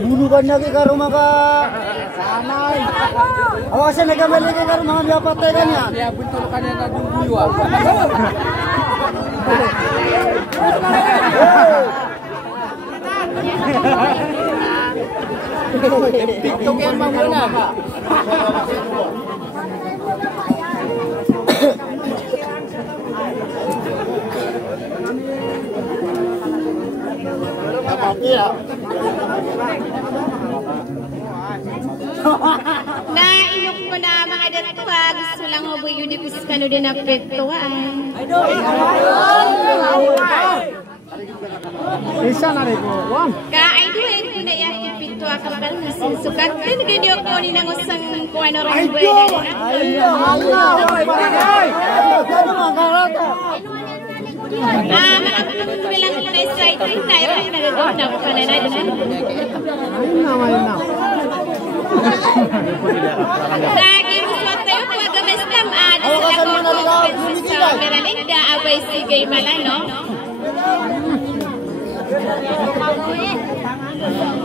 Dibunuhkan lagi ke rumah ka sanay. Awasan na kami lagi ke rumah dia patay kan ya. Dia benturkan yang kadung buyu. TikTok yang mana? Na inok mo na mga datuwa, gusto lang mo buyo di pusis ka no din na petuan. Isa na rin ko. Ka-idol ko na yan ipitwa kapal na susukat. Then ganyo ko ni nang usang kung ano rin buhay makapagpapag lang ko na straight rin tayo kasi nagagawin na ako kanina doon. Lagi gusto tayo po agamestam ada sila ko sa Meralinda abay sigay malano.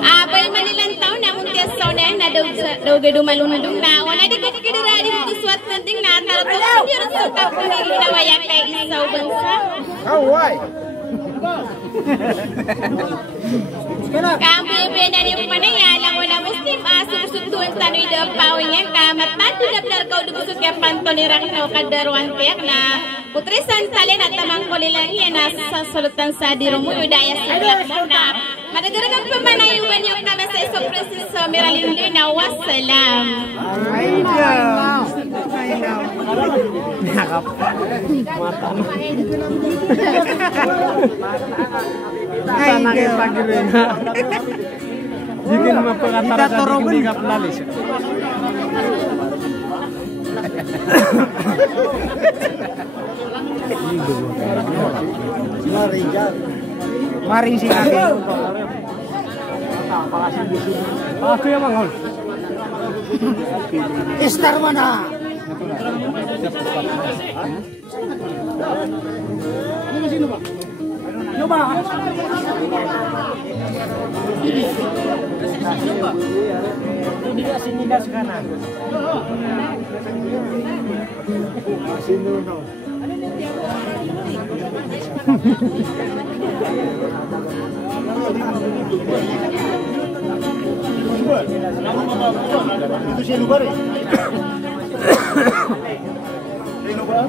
Abay manilang taon na muntias taon na yan na daw gadumalunadong na wala di ko kidirari dito suat nanting na tarato hindi rin sa tao kung ginawayak kay isaw bansa. Why? Kampi dari panayala ko na muslim susutuan tanoy daw pawing yan kamat natulaplar ka udubusot kaya pantonirak na kadarwan kayak na putrisan talin at tamang kulilang yan na sa sulutan sa dirumuyo daya sa lakmo na madagaragang pamanayugan yung kami sa iso Francisco Meralinda na wassalam. Ay daw. Nakap. Mata mo. Ay pag-rin. Hindi naman pagkatara sa hindi ka plalis. Maring sing akin. Aku yang mangol. Istar mana? Coba. Dia sini dah sekarang. Sini no. Itu si lubar ya? Lubar?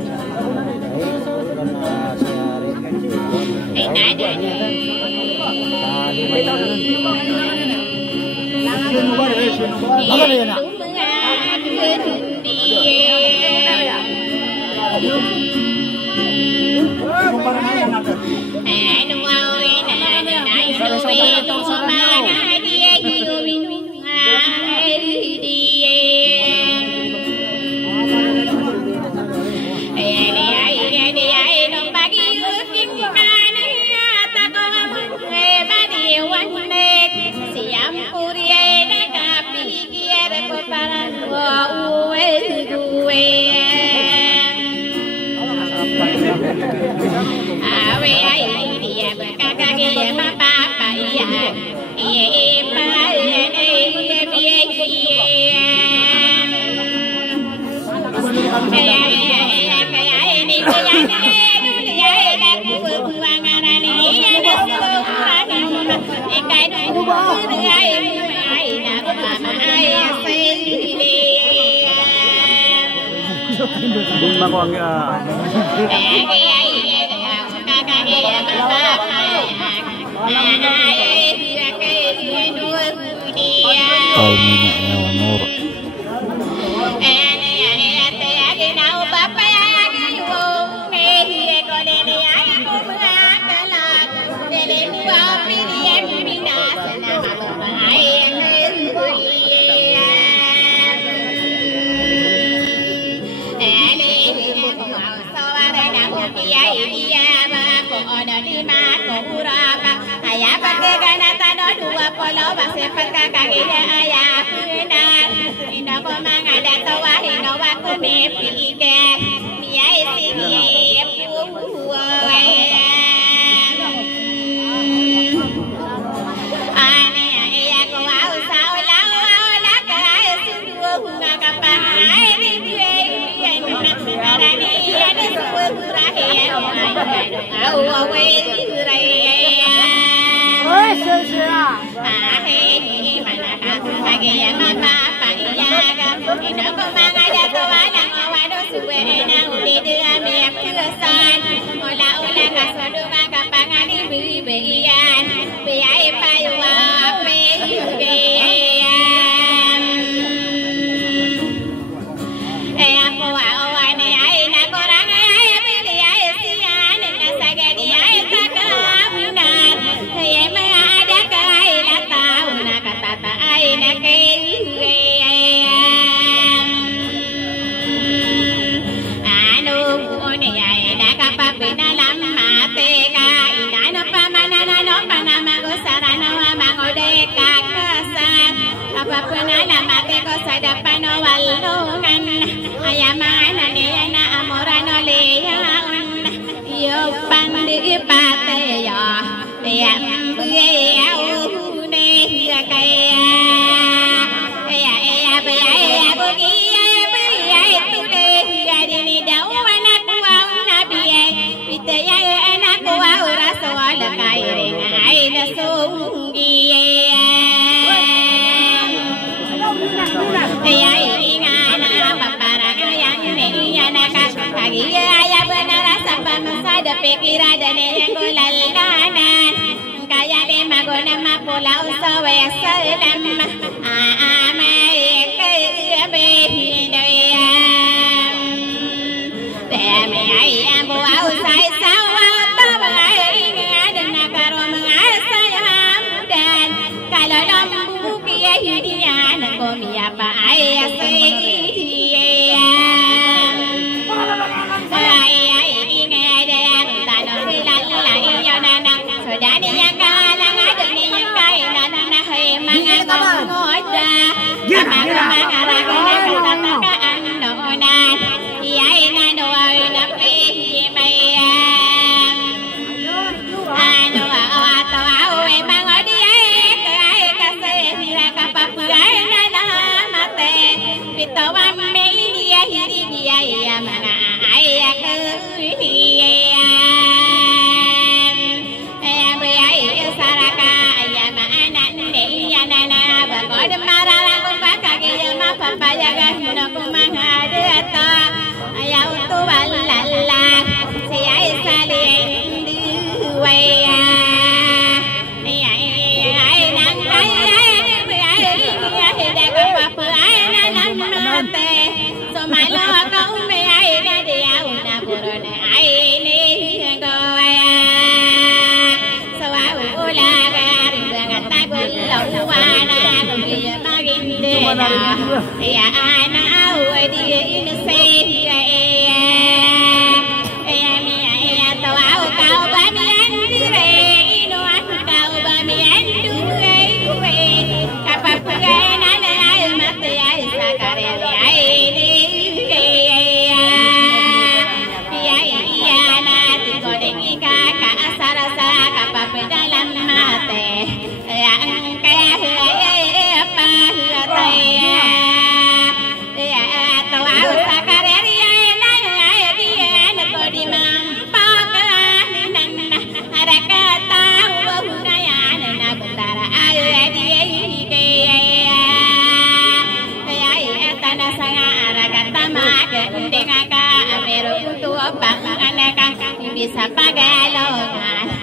Bisa pagalongan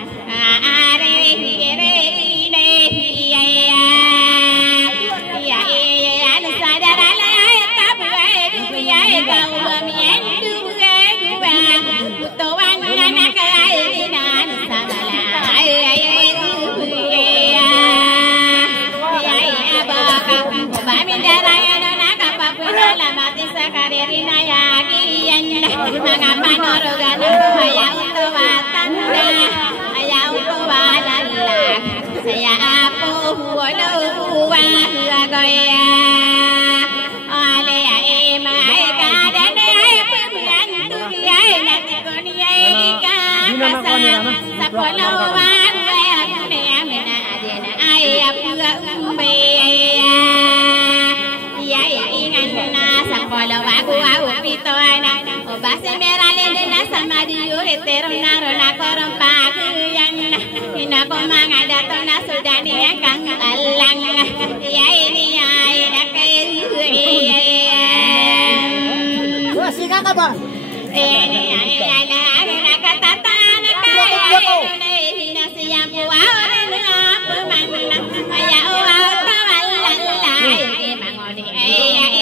mga panorogan ako ayaw tumatanda, ayaw tuwalalag, saya po huwalo huwagagoya. Ole ay may kadan ay pagyanto ay natikon ay kakasa sa polowan ay ako na yamin na adyan ay apumbaya. Yay ingan na sa polowa ko pito na base merale na sa Mario teruna rona korong pakuyan ina komanga datona sudani kang alang ya ini ya ina Wah, sika ka ba? ini ya ina katata na kaya ina siya buwa na pemana aya wa tawalala mangoni ya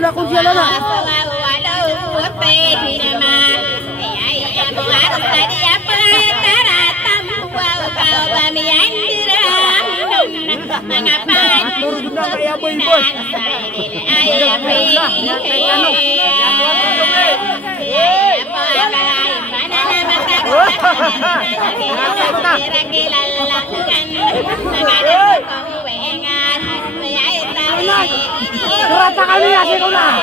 na kung sila na. Rata kami ya sih kau lah.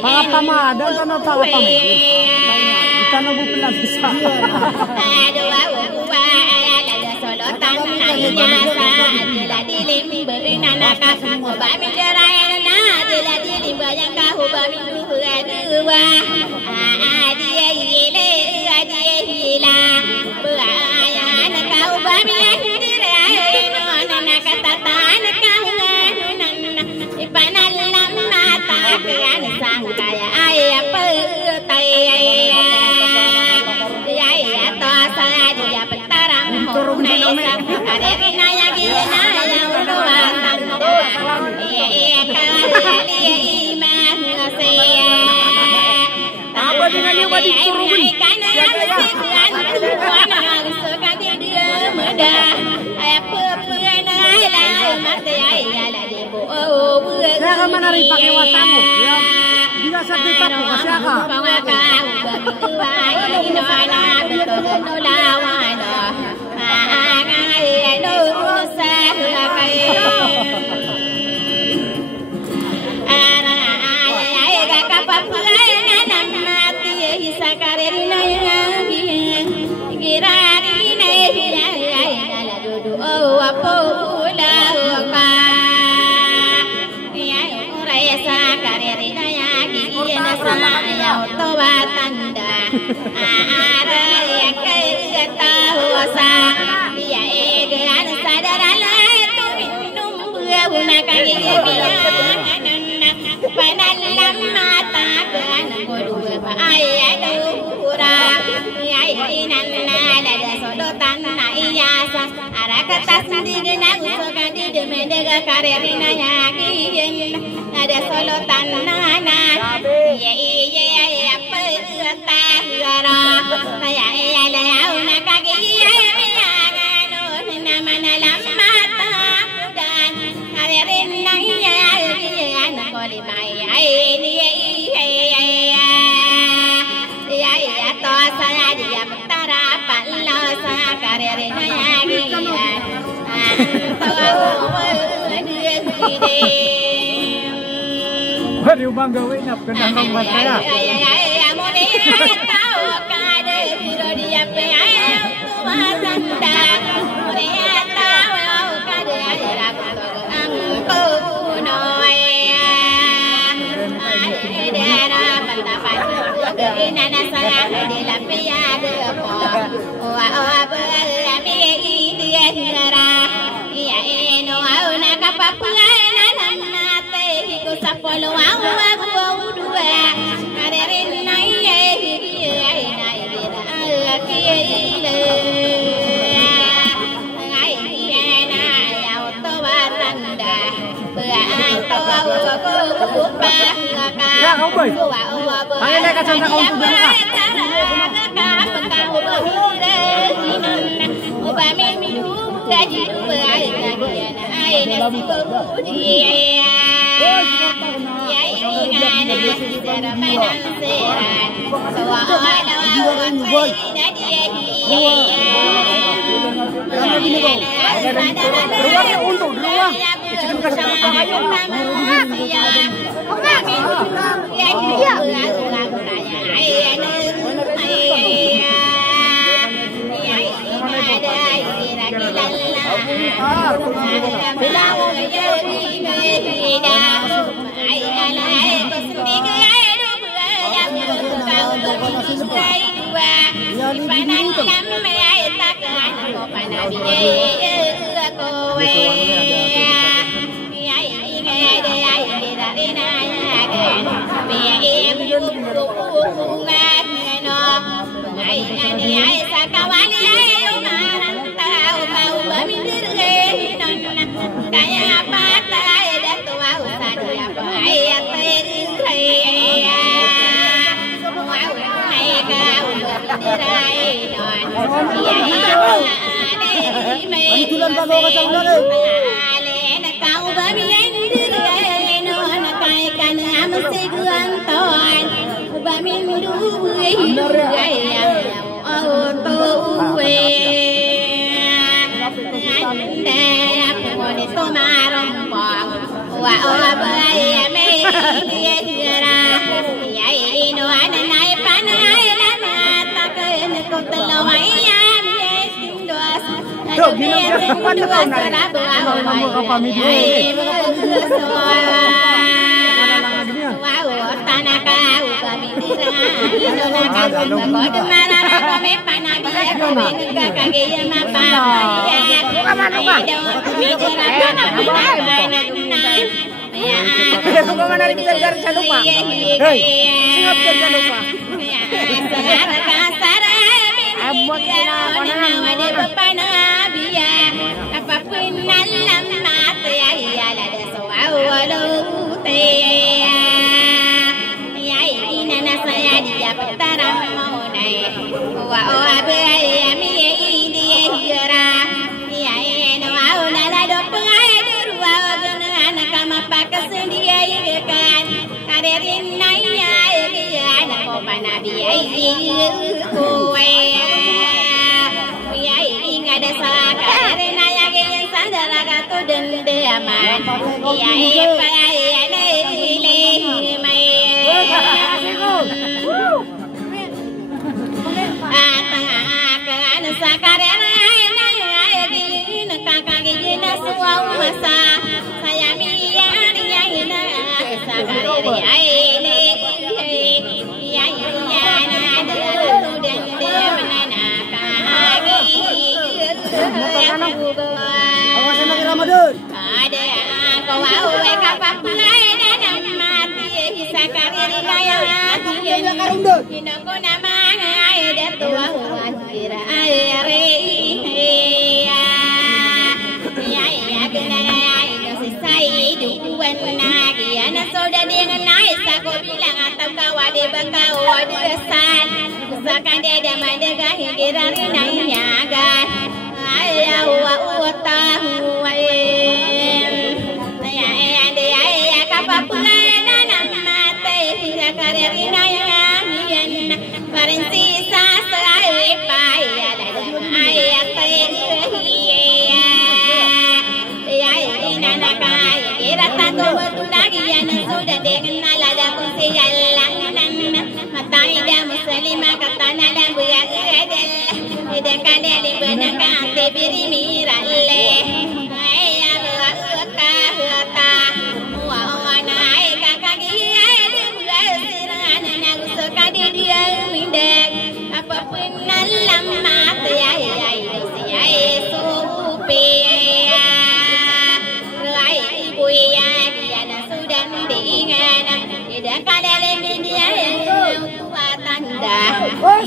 Mga pamadan ano pa pa mo? Kita na bupila bisa. Saya akan menarik pakai watamu ya. Bila saya ditapu kasih apa? ada solo tanana ya iya ya perta hara ya iya la una kaki ya ya no nama lamata dan harin nang ya ya na koli mai ai ni ya ya to sa ya tara palla sa karerin ya ya Waduh bangga wena kenang nomor saya. Papa Ya kau boy. Ayo naik ke sana kau sudah.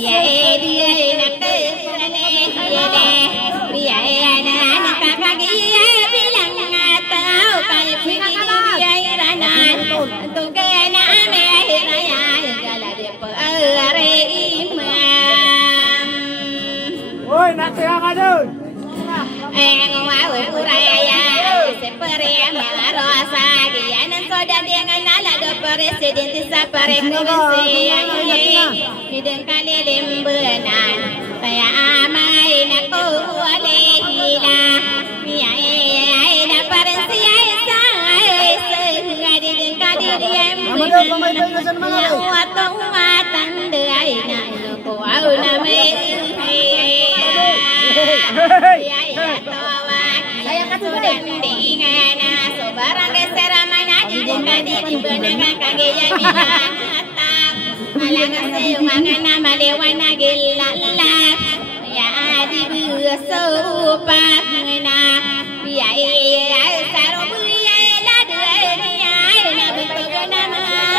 Ya dia nak seperti rosa gianan soda dengan ala do presiden sapare komisi hidung kali limbenan saya amai nak oleh hilang ya ina parensi asa segadi hidung kali limbenan waktu matan deai nak ko au name saya kasudan dengan sobarang geser mana di dengadi di benang kagaya bilang malang sewangan malewana gelala ya adi bersopak ngena ya sarobu ya ladanya na betogana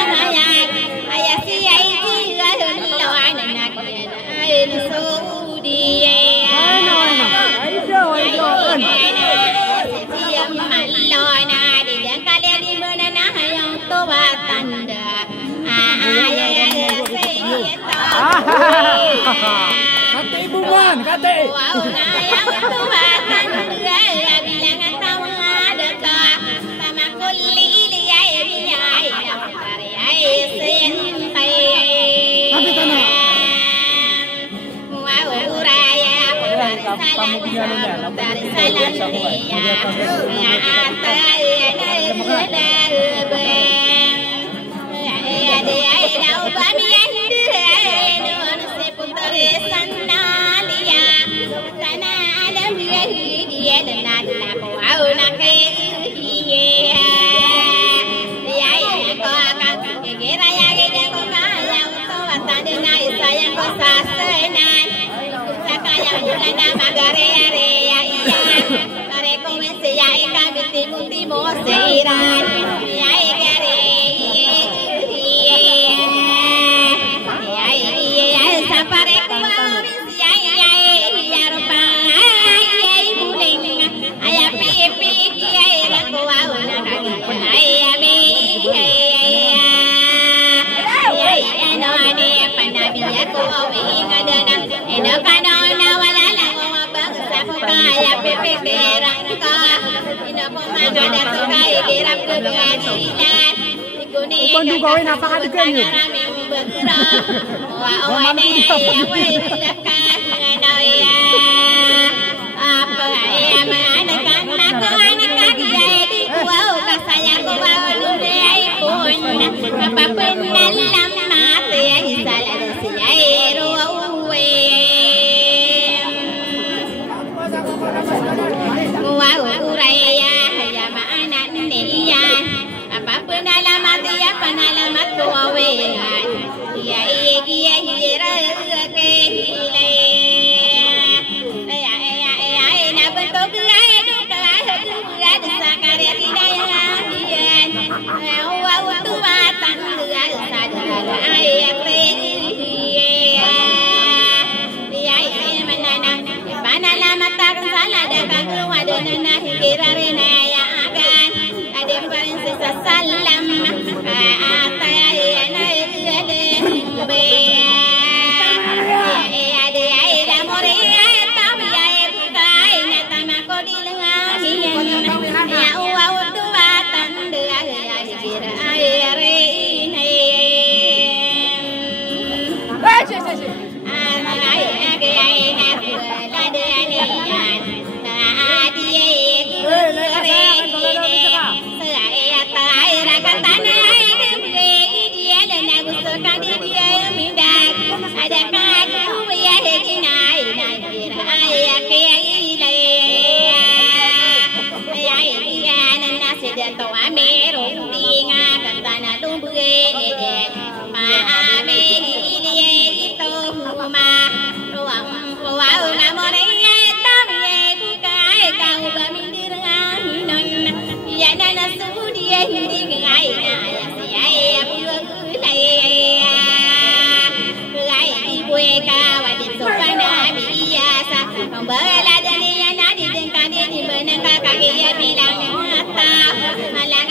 maya ayah si ai lawan nak na sudi Kata ibu kan, kata. Yang tuatan bilangan tawa data sama kulli liyai karya sentai. Tapi tanah. Wow raya salam dari salam dia ya atai Bantu kawin apa adegan ni? Bala dari yang ada di tengah di benang kaki bilang mata malah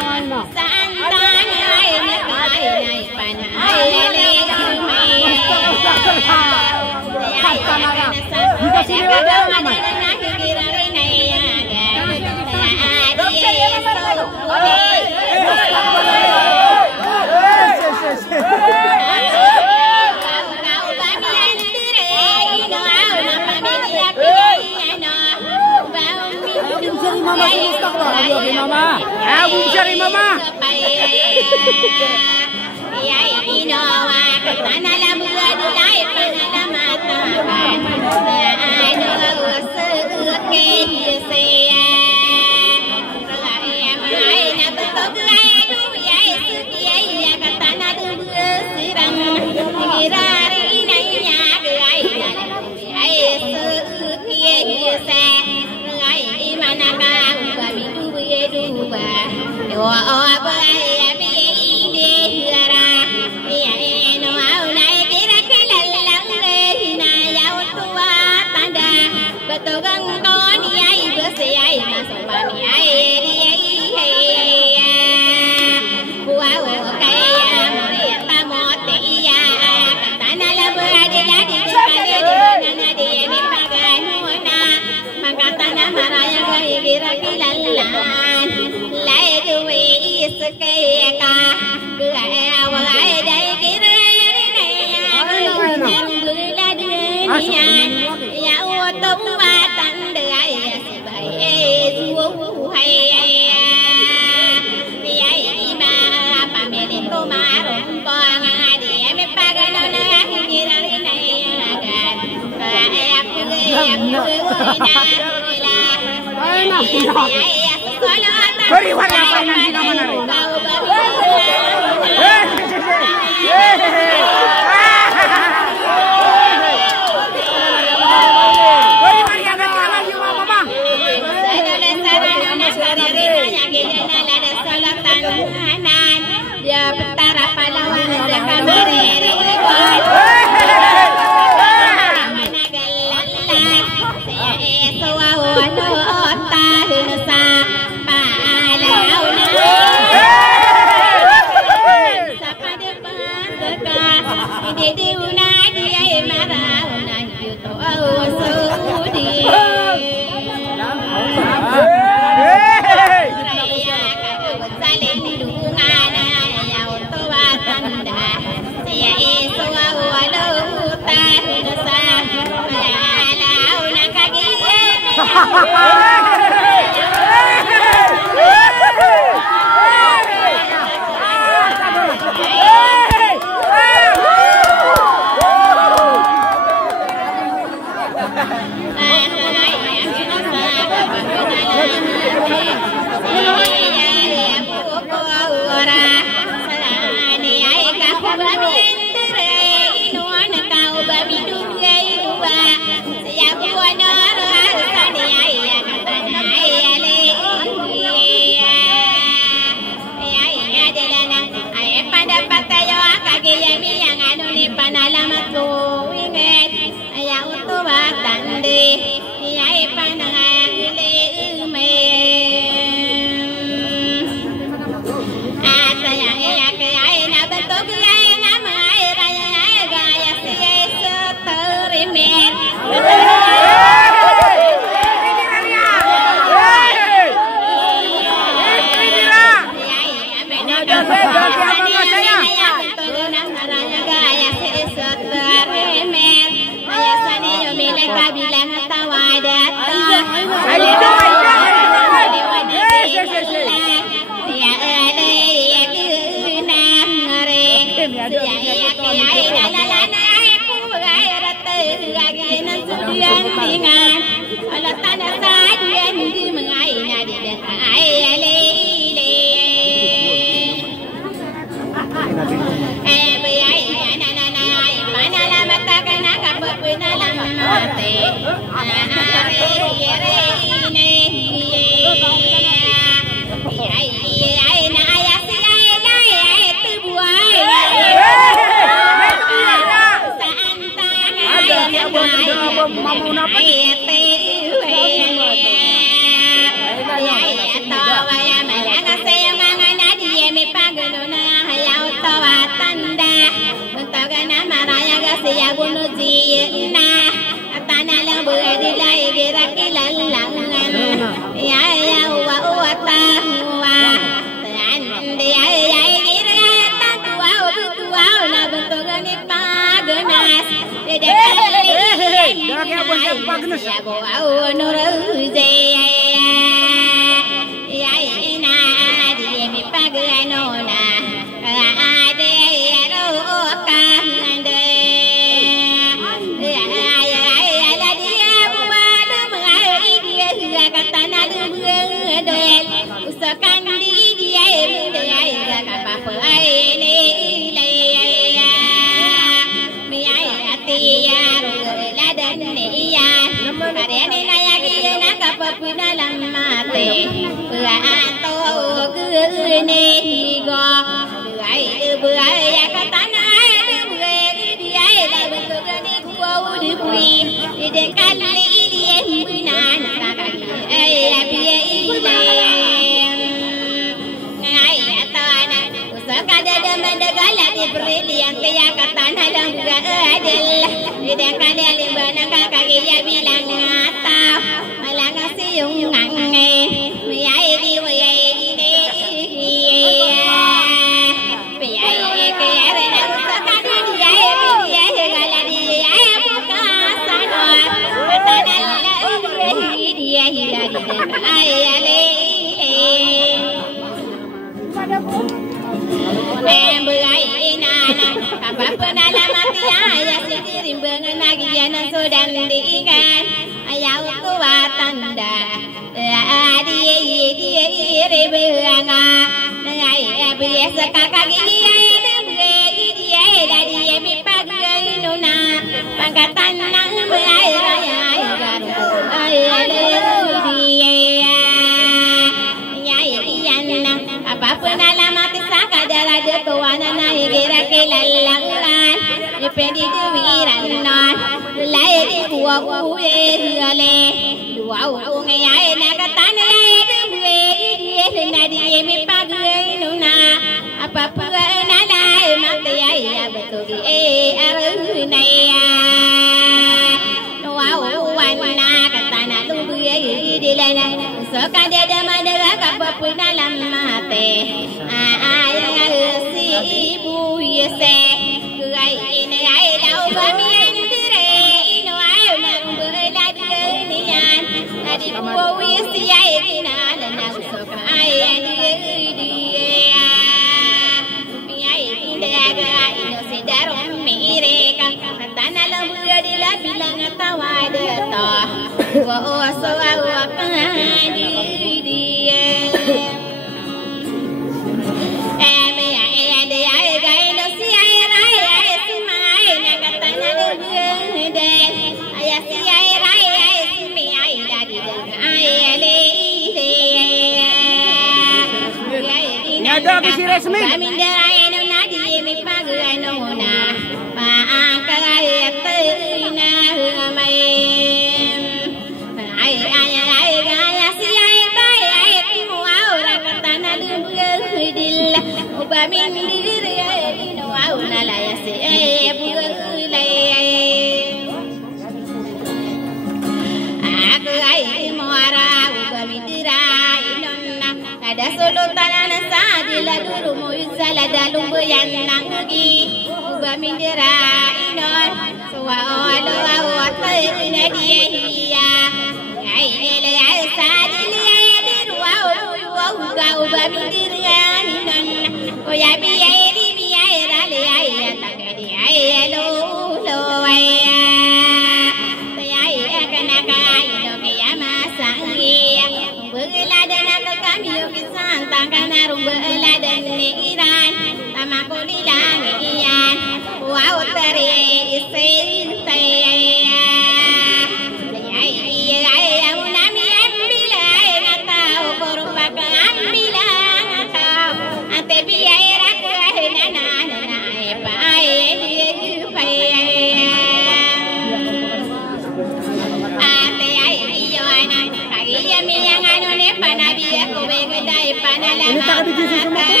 di sini semua tuh.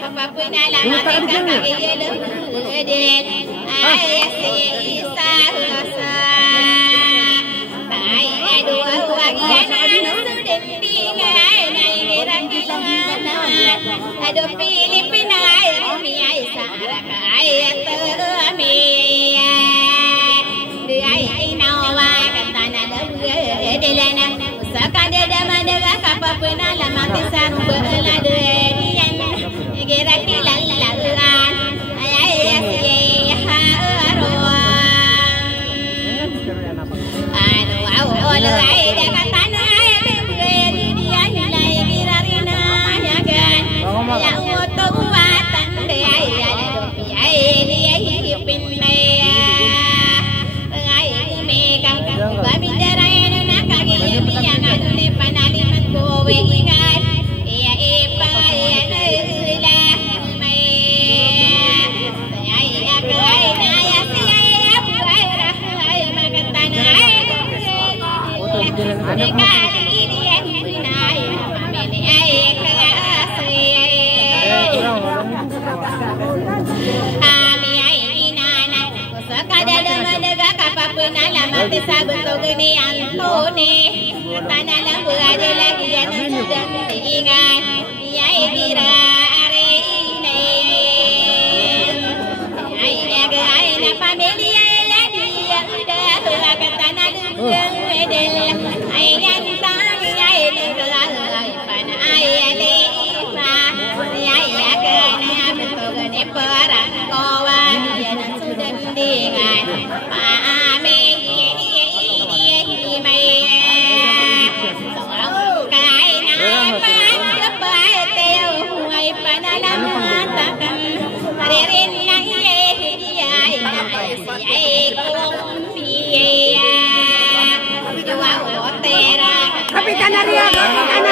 Apapun alamat kakak iya lehudel ayah si Isa rasa ayah dua wagian anu sudah tinggal naik rakilan aduh Filipina ayah Isa ayah terami ayah inawa katana lehudel sakada damadaga apapun alamat sarung belada kira kilalan ayah si haruan anu awal ayah kata ayah dia hilai kirarina ya kan ya untuk watan ayah dopi ayah dia hipin ayah megang babindaran nak kaki yang anu di panalimat kowe ingat ya ipa ya Sabtu gini antone tanah lampu ada lagi yang sudah diingat ya kira hari ini ya gaya familia dia udah ke tanah bedel ayah tang ya pana ayah lepa ya kana betul gini perang kawan dia sudah diingat Kapitan Arya, Kapitan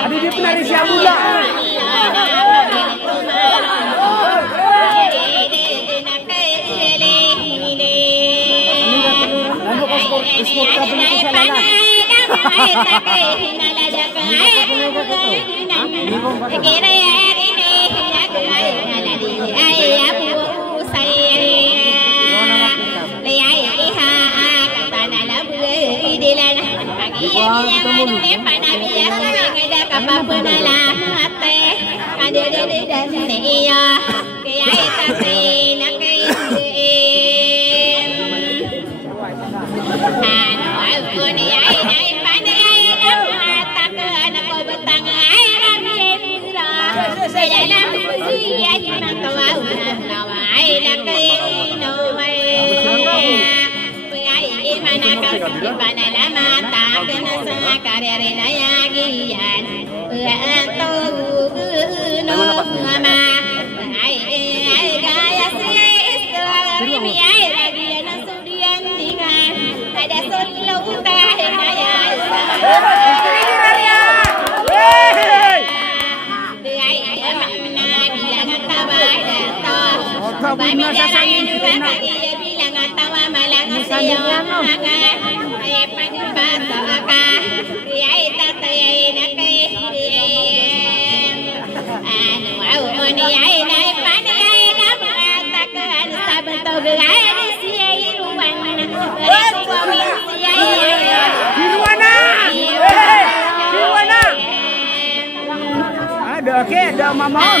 Ada dia penari siamula. Oke, ada mamon.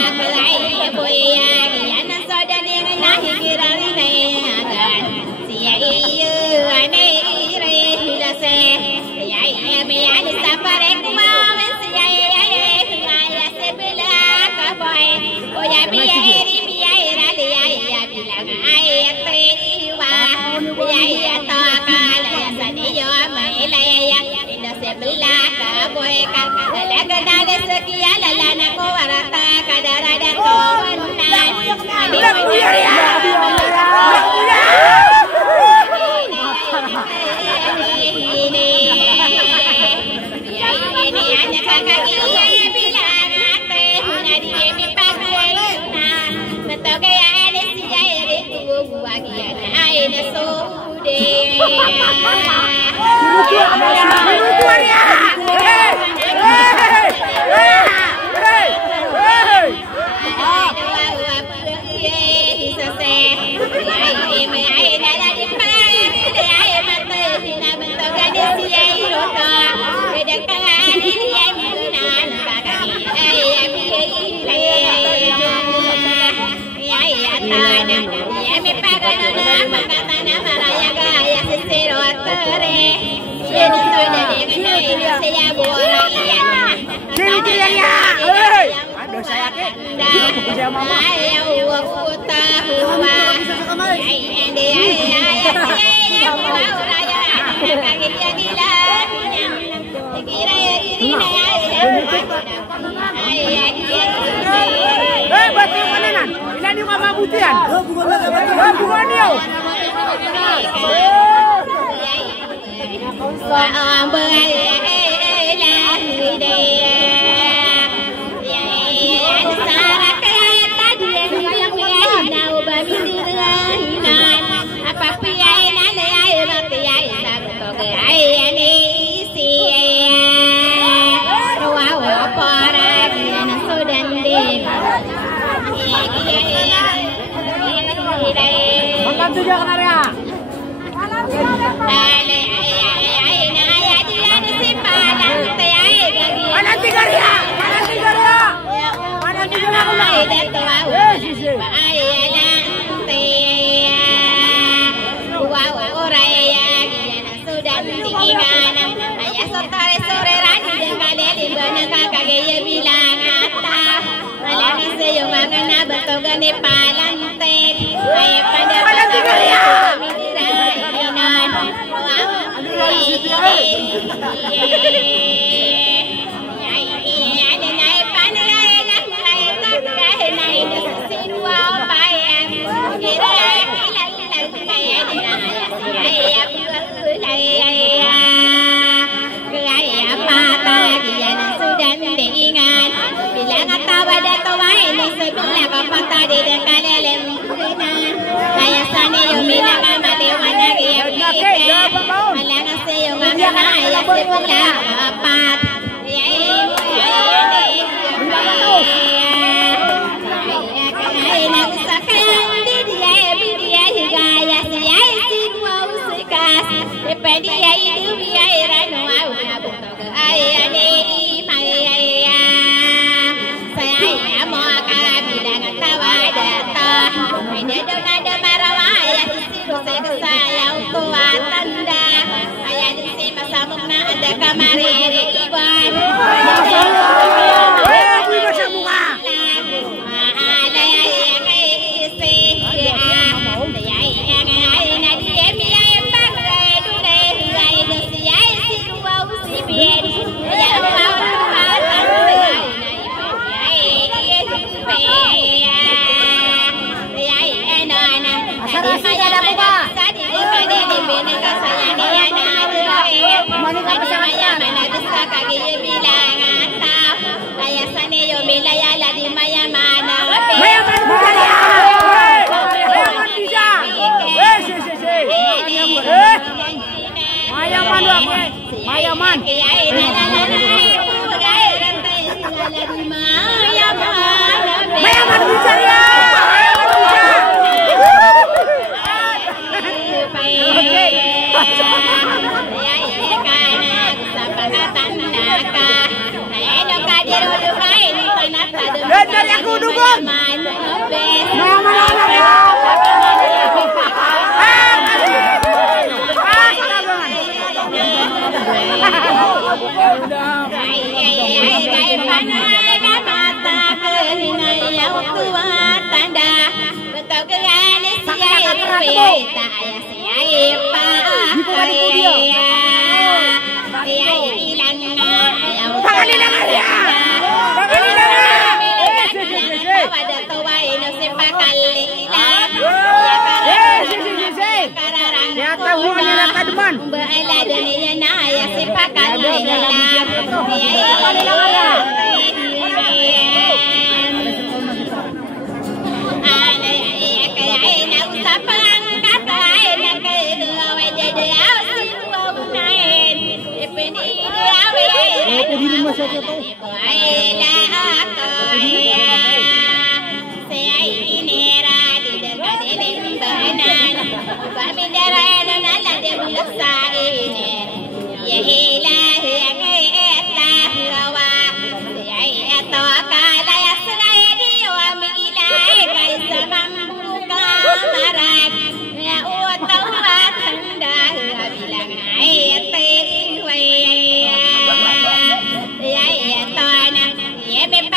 Aduh saya ke. Bisa mama. Batu kanan. Ini di mama butian. Bukan dia. Makan juga kenarnya. Mana tiga dia?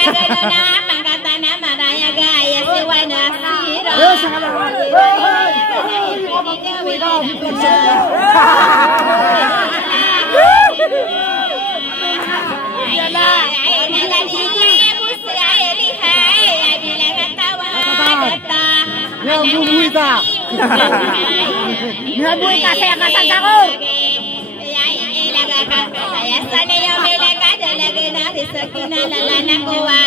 pagano na pangkata na maraya gaya si Wanasiro. Ngabuhi ka saya kasasako. Saya sana yang melaka dalaga na disakina lalana kuwa.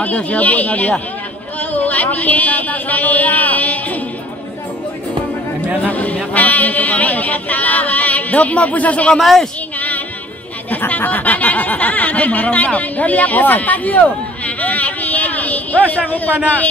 Ada siapa Nadia? Dap mo po sa suka mais. Dari ako sa pagyo. Sanggup pana.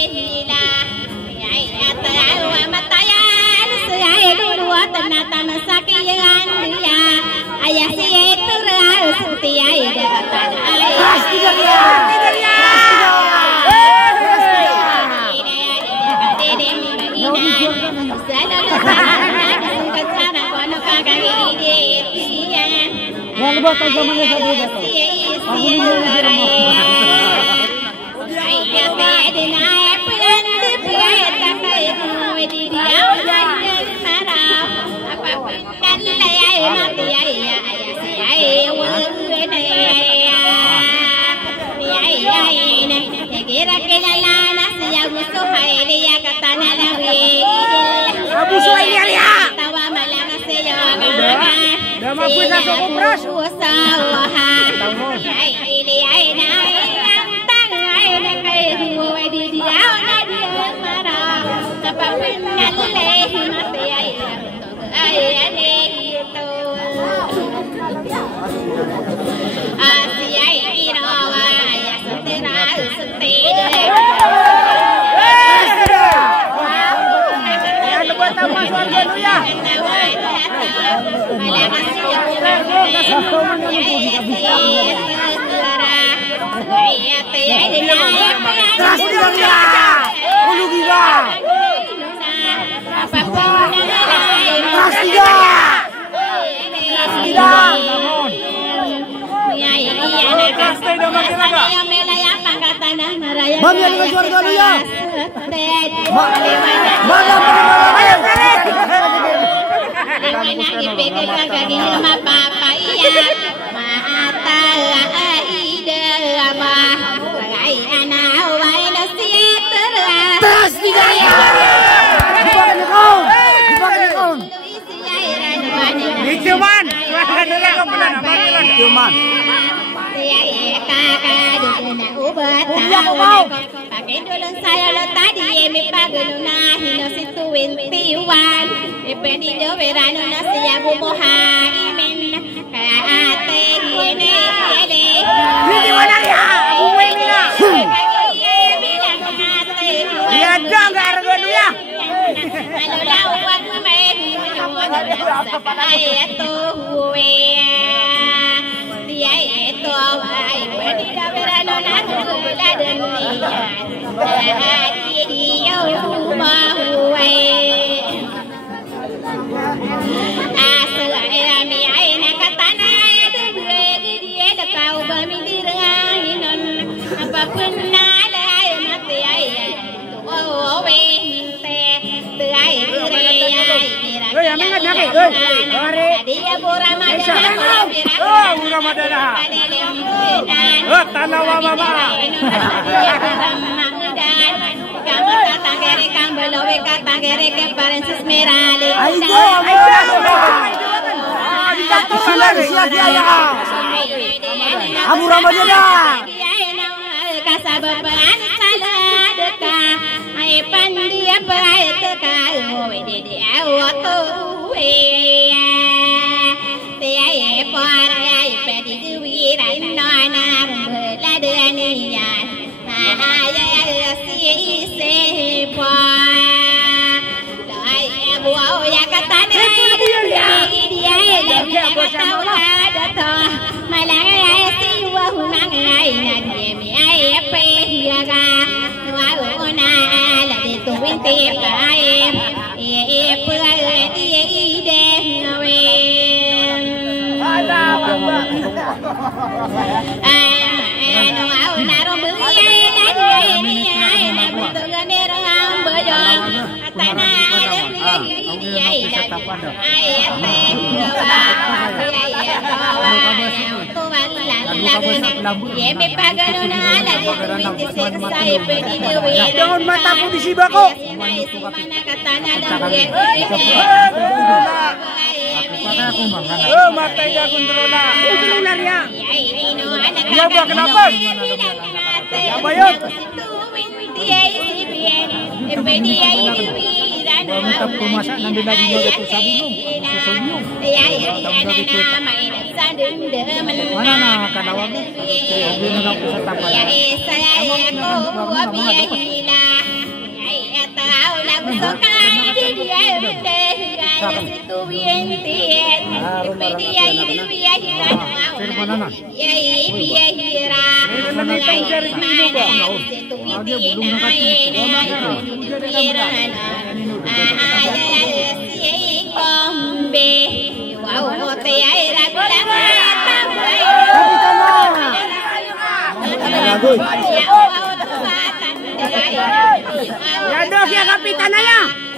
Jangan mataku di sibako. Oh, mata dia kontrola. Kontrola dia. Dia buat kenapa? Ya bayar. Mantap pumasak nanti lagi juga tu sabulung. Sabulung. Mana nak kadawang? Dia nak pusat apa? Ya dos ya kapitan ayah.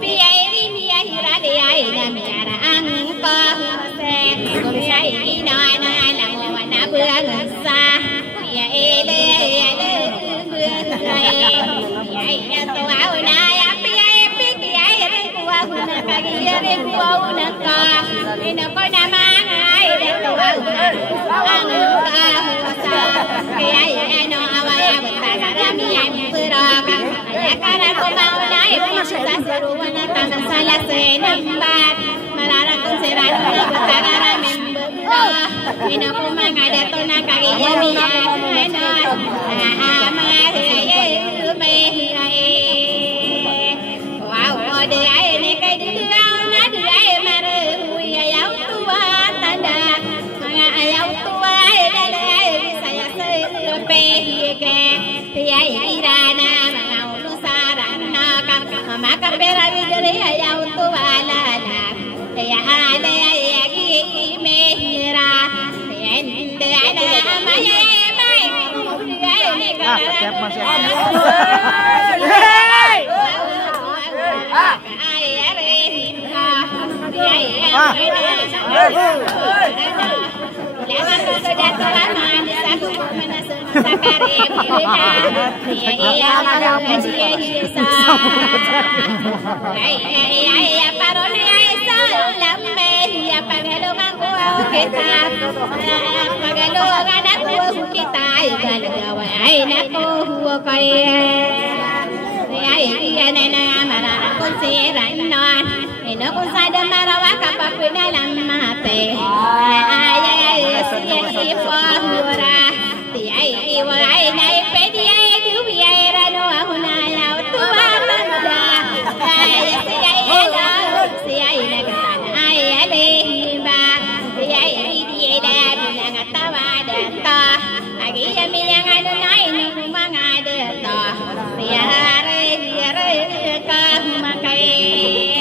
biaya ini akhirnya dia ina miara angkah se biaya ini ana ala wana berangsa biaya ele ele biaya to auna ya biaya biaya ribuwa una kagia ribuwa una ka ina ko na mangai de to auna angkah sa biaya no awaya betagara mian beraka ya kana ko mauna sa seruana tang salah senambat malarang serano betagara member ina ko mangada to na kagia mian no ama ye me wow ode ai ne kai di na di ai mare ya yau tua tanda manga ayau tua ai saya sepe ke ai irana mau lusarana maka berari dari ayau tua lala ya ale ya gi mehra ende ada maya mai ne no kusada marawa kapapina lamate ay si fahura ai wai nai pedi ai dubi ai rano ahuna la tuwa manda ay si ai na katana ay alehimba ay di da bilanga tawada ta agi yamilang anu nai ni kumangada ta ya re ka makai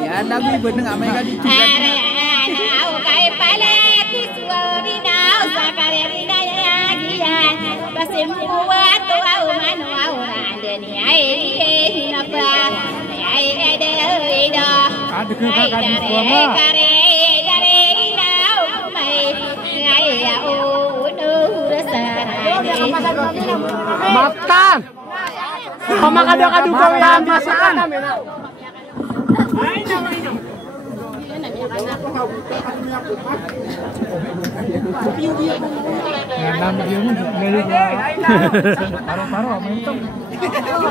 Ya lagu beneng amai kadi Makan. Mama kado-kado ko yan masakan.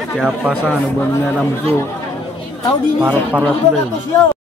Siapa sana buat ngalam su? Paro-paro tu.